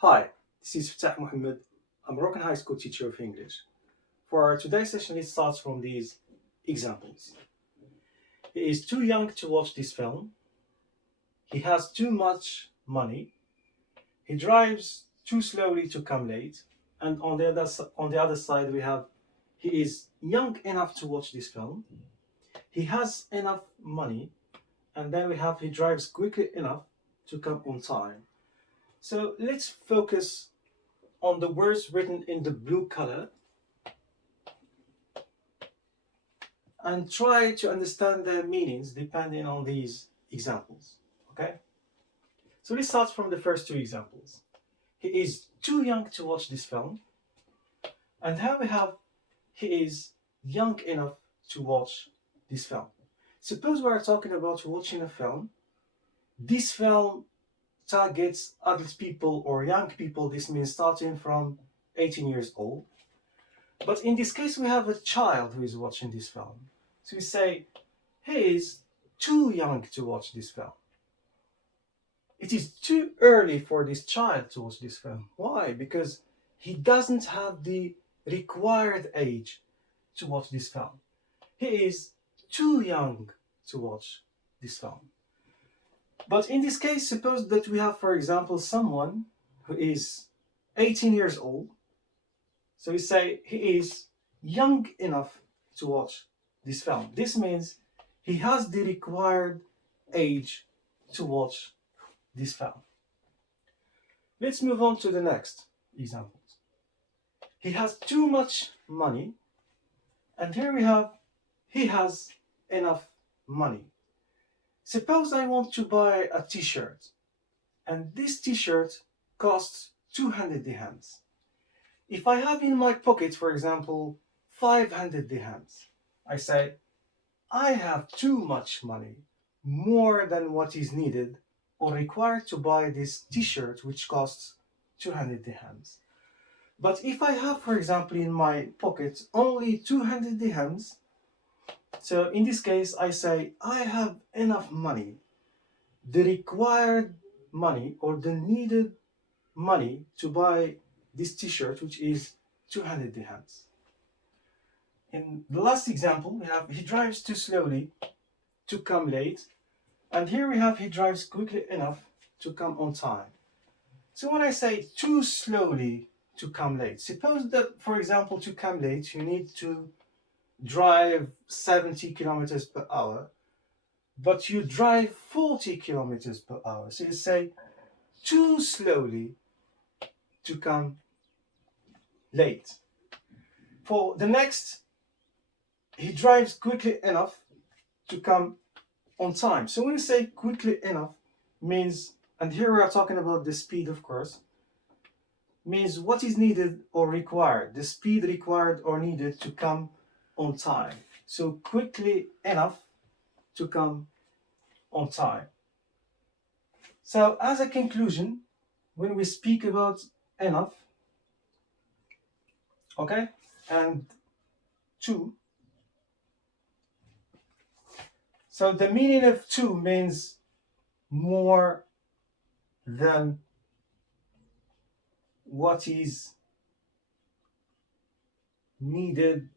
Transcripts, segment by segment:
Hi, this is Fatah Mohammed. I'm a Moroccan high school teacher of English. For today's session, it starts from these examples. He is too young to watch this film. He has too much money. He drives too slowly to come late. And on the other side, we have he is young enough to watch this film. He has enough money. And then we have he drives quickly enough to come on time. So let's focus on the words written in the blue color and try to understand their meanings depending on these examples. Okay? So let's start from the first two examples. He is too young to watch this film, and here we have he is young enough to watch this film. Suppose we are talking about watching a film. This film targets adult people or young people. This means starting from 18 years old. But in this case, we have a child who is watching this film. So we say he is too young to watch this film. It is too early for this child to watch this film. Why? Because he doesn't have the required age to watch this film. He is too young to watch this film. But in this case, suppose that we have, for example, someone who is 18 years old. So we say he is young enough to watch this film. This means he has the required age to watch this film. Let's move on to the next examples. He has too much money, and here we have he has enough money. Suppose I want to buy a t-shirt, and this t-shirt costs 200 dirhams. If I have in my pocket, for example, 500 dirhams, I say, I have too much money, more than what is needed or required to buy this t-shirt which costs 200 dirhams. But if I have, for example, in my pocket only 200 dirhams, so in this case I say I have enough money. The required money or the needed money to buy this t-shirt which is 200 dirhams. In the last example, we have he drives too slowly to come late, and here we have he drives quickly enough to come on time. So when I say too slowly to come late, suppose that, for example, to come late, you need to drive 70 kilometers per hour, but you drive 40 kilometers per hour. So you say too slowly to come late. For the next, he drives quickly enough to come on time. So when you say quickly enough, means, and here we are talking about the speed, of course, means what is needed or required, the speed required or needed to come on time. So quickly enough to come on time. So as a conclusion, when we speak about enough, okay, and too, so the meaning of too means more than what is needed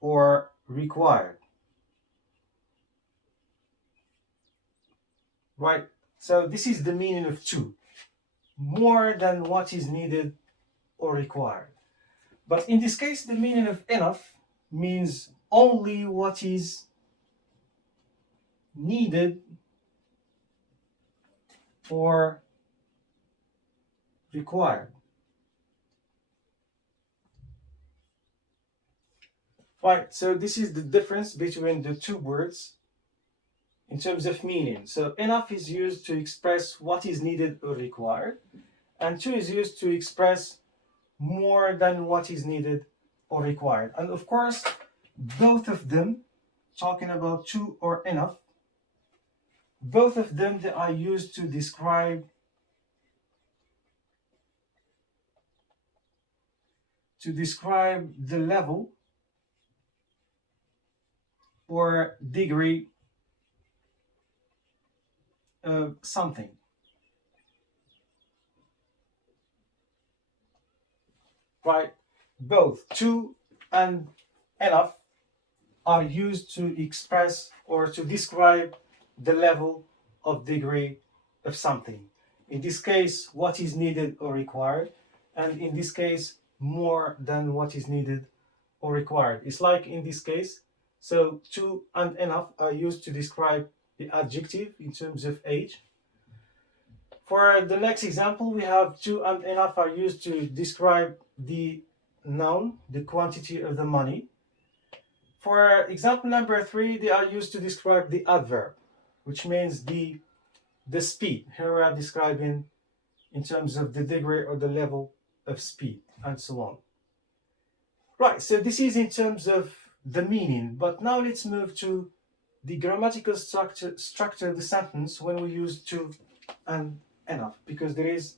or required, right? So this is the meaning of too, more than what is needed or required. But in this case, the meaning of enough means only what is needed or required. Right, so this is the difference between the two words in terms of meaning. So enough is used to express what is needed or required, and too is used to express more than what is needed or required. And of course, both of them, talking about too or enough, both of them they are used to describe the level or degree of something. right? Both to and enough are used to express or to describe the level of degree of something. In this case, what is needed or required, and in this case, more than what is needed or required. It's like in this case, so to and enough are used to describe the adjective in terms of age. For the next example, we have to and enough are used to describe the noun, the quantity of the money. For example number 3, they are used to describe the adverb, which means the speed. Here we are describing in terms of the degree or the level of speed, and so on. Right, so this is in terms of the meaning, but now let's move to the grammatical structure of the sentence when we use to and enough, because there is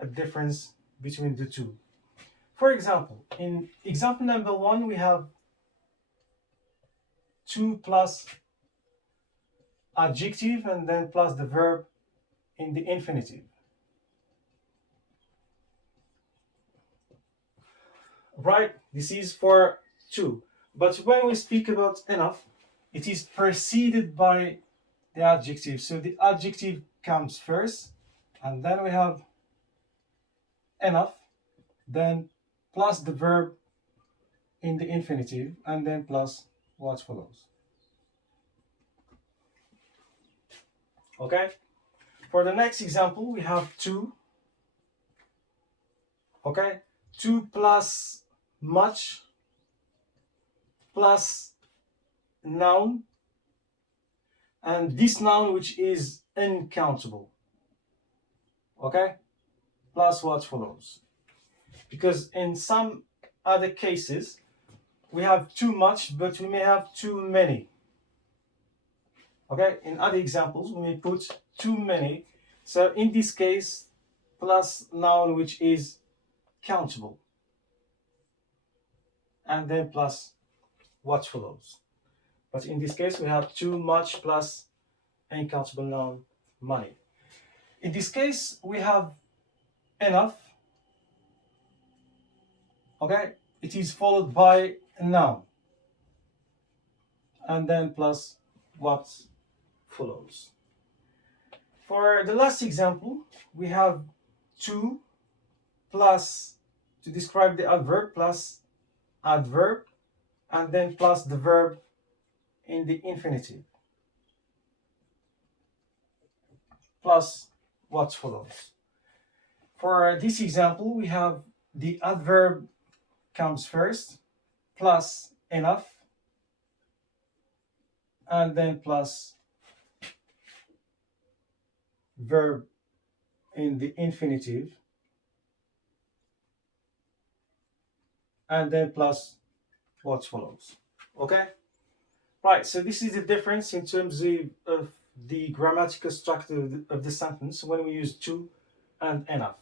a difference between the two. For example, in example number 1, we have to plus adjective and then plus the verb in the infinitive. Right, this is for to. But when we speak about enough, it is preceded by the adjective. So the adjective comes first, and then we have enough, then plus the verb in the infinitive, and then plus what follows. Okay? For the next example, we have to. Okay? To plus much plus noun, and this noun which is uncountable. Okay? Plus what follows. Because in some other cases, we have too much, but we may have too many. Okay? In other examples, we may put too many. So in this case, plus noun which is countable. And then plus what follows. But in this case, we have too much plus uncountable noun, money. In this case, we have enough. Okay? It is followed by a noun. And then plus what follows. For the last example, we have to plus, to describe the adverb, plus adverb, and then plus the verb in the infinitive, plus what follows. For this example, we have the adverb comes first, plus enough, and then plus verb in the infinitive, and then plus what follows. Okay? Right, so this is the difference in terms of the grammatical structure of the sentence when we use to and enough.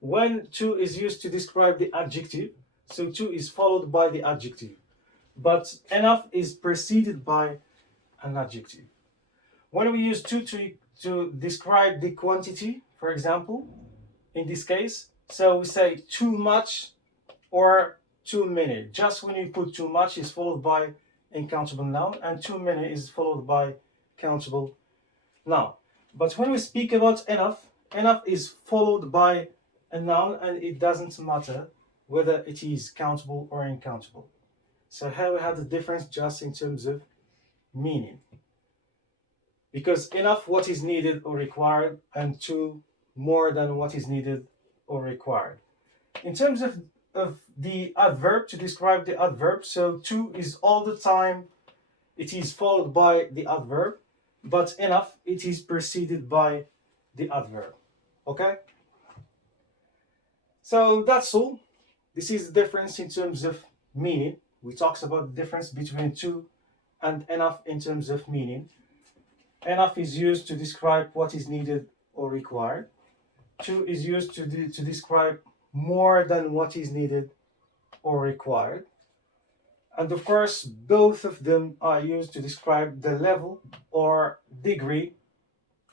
When to is used to describe the adjective, so to is followed by the adjective. But enough is preceded by an adjective. When we use to describe the quantity, for example, in this case, so we say too much or too many. Just when you put too much is followed by uncountable noun, and too many is followed by countable noun. But when we speak about enough, enough is followed by a noun, and it doesn't matter whether it is countable or uncountable. So here we have the difference just in terms of meaning. Because enough what is needed or required, and to more than what is needed or required. In terms of the adverb, to describe the adverb, so to is all the time, it is followed by the adverb, but enough, it is preceded by the adverb. Okay? So that's all. This is the difference in terms of meaning. We talked about the difference between to and enough in terms of meaning. Enough is used to describe what is needed or required. To is used to describe more than what is needed or required. And of course, both of them are used to describe the level or degree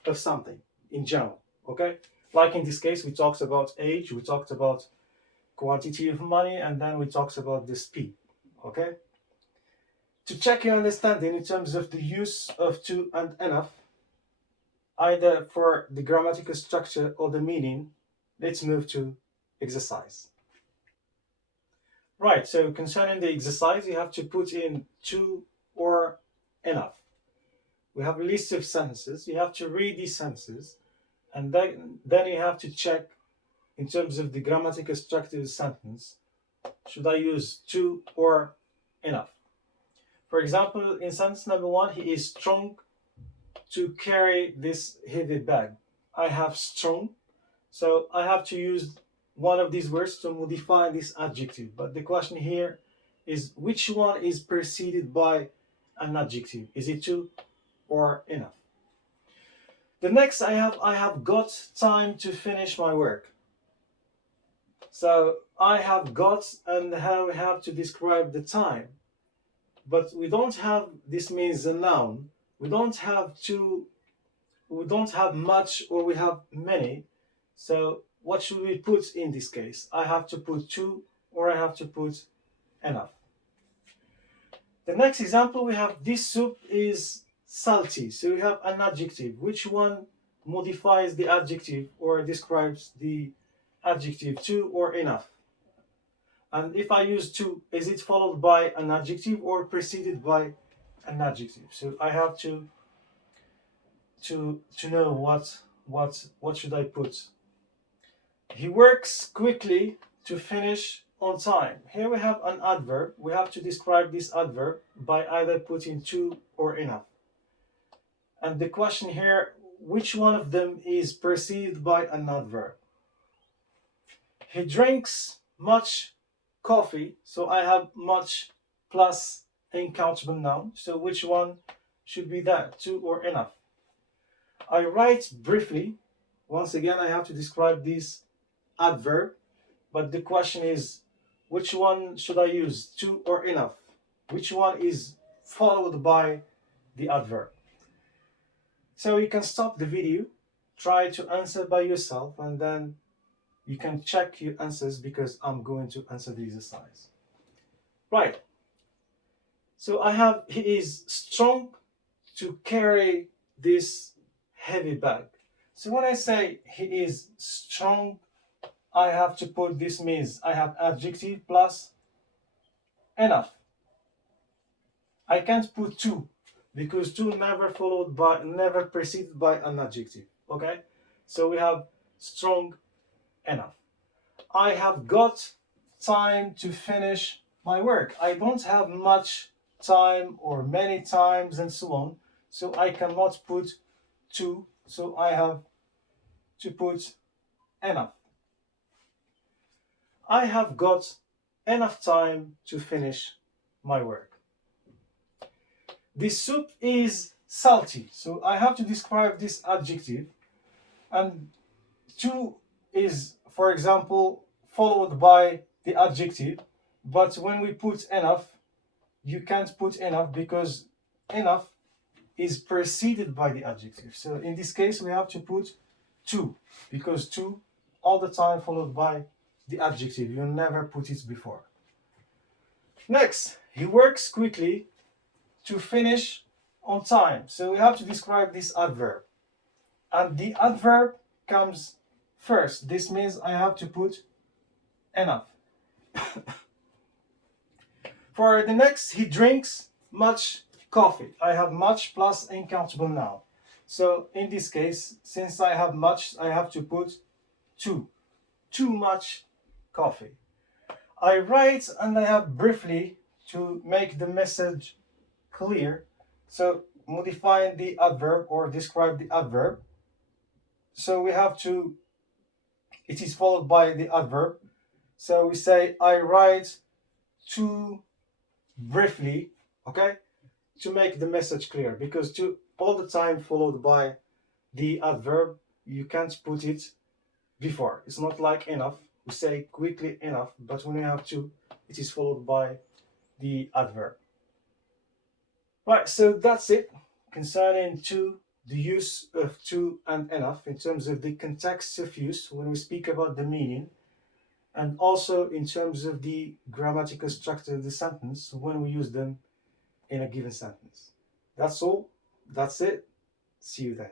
of something in general. Okay? Like in this case, we talked about age, we talked about quantity of money, and then we talked about the speed. Okay? To check your understanding in terms of the use of to and enough, either for the grammatical structure or the meaning, let's move to exercise. Right, so concerning the exercise, you have to put in to or enough. We have a list of sentences. You have to read these sentences, and then you have to check in terms of the grammatical structure of the sentence, should I use to or enough? For example, in sentence number one, he is strong to carry this heavy bag. I have strong, so I have to use one of these words to modify this adjective. But the question here is which one is preceded by an adjective? Is it to or enough? The next I have got time to finish my work. So I have got, and how we have to describe the time. But we don't have, this means a noun. We don't have much, or we have many. So what should we put in this case? I have to put to, or I have to put enough. The next example, we have this soup is salty. So we have an adjective. Which one modifies the adjective or describes the adjective, to or enough? And if I use to, is it followed by an adjective or preceded by an adjective? So I have to know what should I put. He works quickly to finish on time. Here we have an adverb. We have to describe this adverb by either putting to or enough. And the question here, which one of them is preceded by an adverb? He drinks much coffee, so I have much plus uncountable noun. So which one should be that, to or enough? I write briefly. Once again, I have to describe this adverb, but the question is, which one should I use, to or enough? Which one is followed by the adverb? So you can stop the video, try to answer by yourself, and then you can check your answers because I'm going to answer the exercise. Right. So I have, he is strong to carry this heavy bag. So when I say he is strong, I have to put, this means I have adjective plus enough. I can't put to because to never preceded by an adjective. Okay? So we have strong enough. I have got time to finish my work. I don't have much time or many times and so on. So I cannot put to, so I have to put enough. I have got enough time to finish my work. This soup is salty, so I have to describe this adjective, and to is, for example, followed by the adjective, but when we put enough, you can't put enough because enough is preceded by the adjective. So in this case, we have to put to, because to all the time followed by the adjective. You never put it before. Next, he works quickly to finish on time. So we have to describe this adverb. And the adverb comes first. This means I have to put enough. For the next, he drinks much coffee. I have much plus uncountable noun. So in this case, since I have much, I have to put too. Too much coffee. I write and I have briefly to make the message clear. So modifying the adverb or describe the adverb. So we have to, it is followed by the adverb. So we say I write too briefly, okay, to make the message clear, because to all the time followed by the adverb, you can't put it before. It's not like enough. We say quickly enough, but when we have to, it is followed by the adverb. Right, so that's it concerning to, the use of to and enough in terms of the context of use when we speak about the meaning. and also in terms of the grammatical structure of the sentence when we use them in a given sentence. That's all. That's it. See you then.